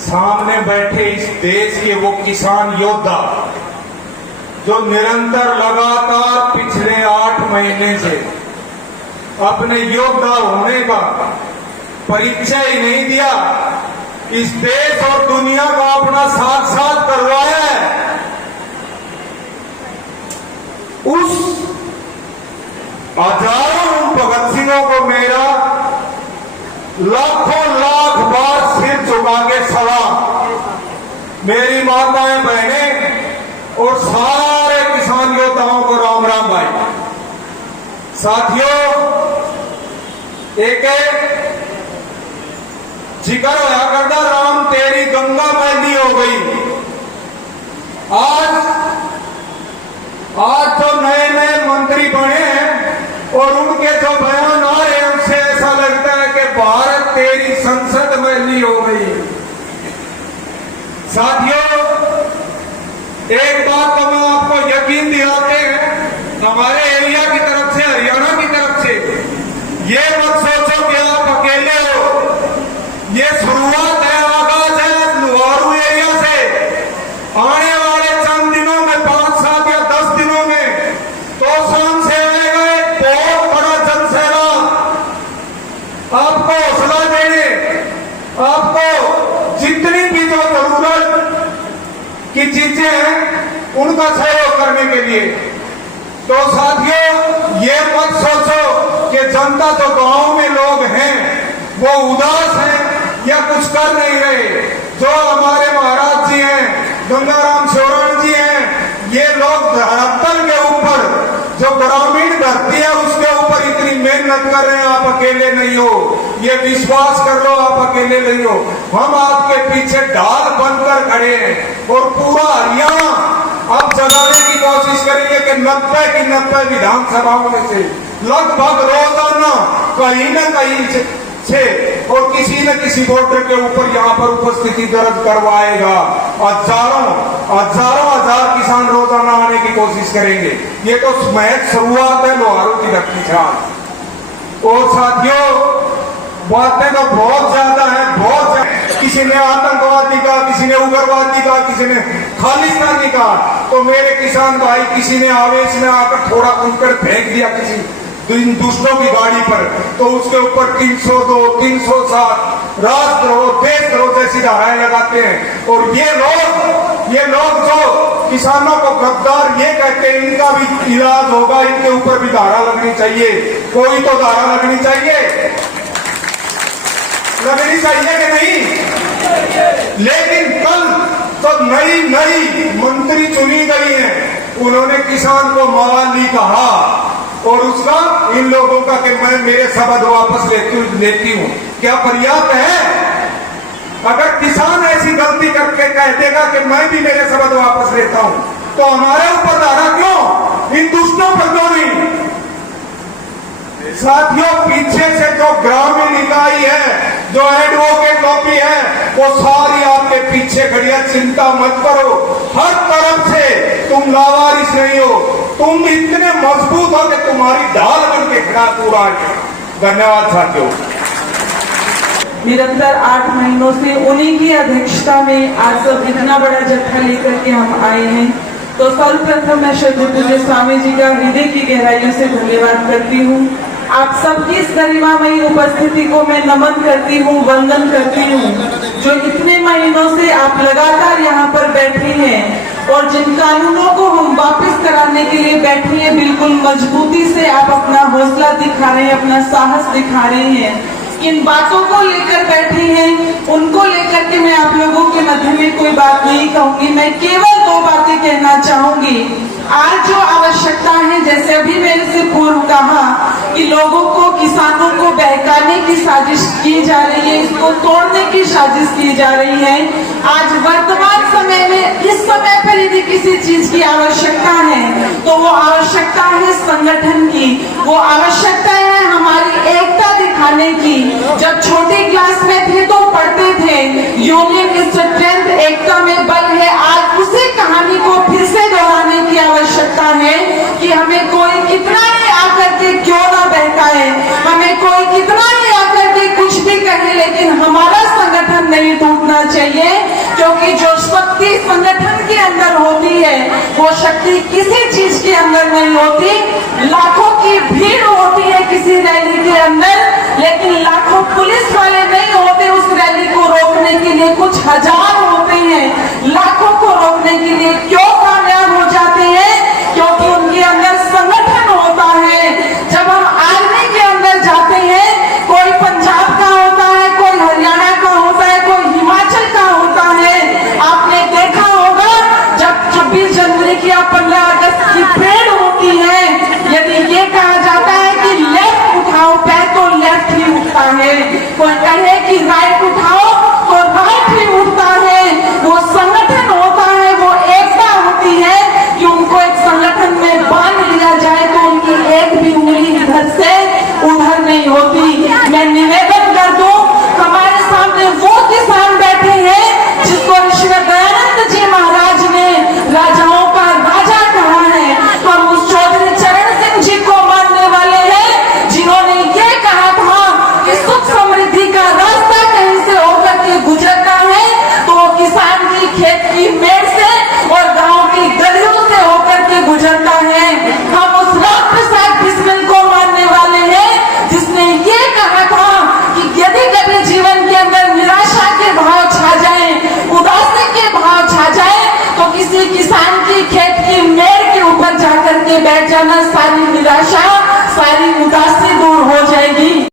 सामने बैठे इस देश के वो किसान योद्धा जो निरंतर लगातार पिछले 8 महीने से अपने योद्धा होने का परिचय ही नहीं दिया, इस देश और दुनिया को अपना साथ साथ करवाया है। उस हजारों भगत सिंहों को मेरा लाखों लाख बार सिर झुका के सलाम। मेरी माताएं बहनें और सारे किसान योद्धाओं को राम राम भाई। साथियों, एक जिक्र होया करता राम तेरी गंगा मैली हो गई। आज जो नए नए मंत्री बने हैं और उनके जो बयान आ रहे हैं उनसे ऐसा लगता है कि भारत तेरी संसद मैली हो गई। साथियों, एक बात तो मैं आपको यकीन दिलाते हैं, हमारे एरिया की तरफ से, हरियाणा की तरफ से, ये मत सोचो कि आप अकेले हो। ये शुरुआत है, आगाज है लुहारू एरिया से। आने वाले चंद दिनों में, 5, 7 या 10 दिनों में तोशाम से आएगा एक बहुत बड़ा जनसैलाब। आपको हौसला देने, आपको जितनी भी जो जरूरत की चीजें हैं उनका सहयोग करने के लिए। तो साथियों, ये मत सोचो कि जनता जो गांव में लोग हैं वो उदास हैं या कुछ कर नहीं रहे। जो हमारे महाराज जी हैं, गंगाराम शोरण जी हैं, ये लोग धरातल के ऊपर जो ग्रामीण धरती है उसके ऊपर इतनी मेहनत कर रहे हैं। आप अकेले नहीं हो, ये विश्वास कर लो, आप अकेले नहीं हो। हम आपके पीछे ढाल बनकर खड़े हैं और पूरा हरियाणा आप जगाने की कोशिश करेंगे कि 90 की 90 विधानसभाओं में से लगभग रोजाना कहीं न कहीं से और किसी न किसी वोटर के ऊपर यहाँ पर उपस्थिति दर्ज करवाएगा। हजारों हजार किसान रोजाना आने की कोशिश करेंगे। ये तो महज शुरुआत है लोहारू की रखी छाल। और साथियों, बातें तो बहुत ज्यादा है, बहुत ज्यादा। किसी ने आतंकवादी का, किसी ने उग्रवादी का, किसी ने खालिस्तानी का। तो मेरे किसान भाई, किसी ने आवेश में आकर थोड़ा कंकड़ फेंक दिया किसी दूसरों की गाड़ी पर, तो उसके ऊपर 302, 307 राष्ट्रद्रोह, देशद्रोह जैसी धाराएं लगाते हैं। और ये लोग जो किसानों को गद्दार ये कहते हैं, इनका भी इलाज होगा, इनके ऊपर भी धारा लगनी चाहिए। कोई तो धारा लगनी चाहिए कि नहीं? लेकिन कल तो नई मंत्री चुनी गई है, उन्होंने किसान को मवाली कहा और उसका इन लोगों का कि मैं मेरे शब्द वापस लेती हूं। क्या पर्याप्त है? अगर किसान ऐसी गलती करके कह देगा कि मैं भी मेरे शब्द वापस लेता हूं, तो हमारे ऊपर धारा क्यों? इन दुष्टों पर क्यों नहीं? साथियों, पीछे से जो ग्रामीण इकाई है, जो एडवोकेट लॉबी है, वो सारी आपके पीछे खड़ी है। चिंता मत करो, हर तरफ से तुम लावारिस नहीं हो, तुम इतने मजबूत हो कि तुम्हारी ढाल बन के खड़ा पूरा है। धन्यवाद साथियों। निरंतर 8 महीनों से उन्हीं की अध्यक्षता में आज सब इतना बड़ा जत्था लेकर के हम आए हैं। तो सर्वप्रथम मैं श्रद्धेय पूज्य स्वामी जी का हृदय की गहराइयों से धन्यवाद करती हूँ। आप सबकी इस गरिमामयी उपस्थिति को मैं नमन करती हूँ, वंदन करती हूँ। जो इतने महीनों से आप लगातार यहाँ पर बैठे हैं और जिन कानूनों को हम वापस कराने के लिए बैठे हैं, बिल्कुल मजबूती से आप अपना हौसला दिखा रहे हैं, अपना साहस दिखा रहे हैं। किन बातों को लेकर बैठे हैं उनको लेकर के मैं आप लोगों के मध्य में कोई बात नहीं कहूंगी। मैं केवल 2 बातें कहना चाहूंगी। आज जो आवश्यकता है, जैसे अभी मेरे से पूर्व कहा कि लोगों को, किसानों को बहकाने की साजिश की जा रही है, इसको तोड़ने की साजिश की जा रही है। आज वर्तमान समय में, इस समय पर यदि किसी चीज की आवश्यकता है तो वो आवश्यकता है संगठन की, वो आवश्यकता है हमारी एकता दिखाने की। जब छोटी क्लास में थे तो पढ़ते थे यूनियन इज स्ट्रेंथ, एकता में बल है। आज उसी कहानी को फिर से दोहराने की आवश्यकता है कि हमें कोई कितना ही आकर के क्यों ना बहकाए, हमें कोई कितना ही आकर के कुछ भी कहे, लेकिन हमारा संगठन नहीं टूटना चाहिए। क्योंकि जो शक्ति संगठन के अंदर होती है वो शक्ति किसी चीज के अंदर नहीं होती। लाखों की भीड़ होती है किसी रैली के अंदर, लेकिन लाखों पुलिस वाले नहीं होते उस रैली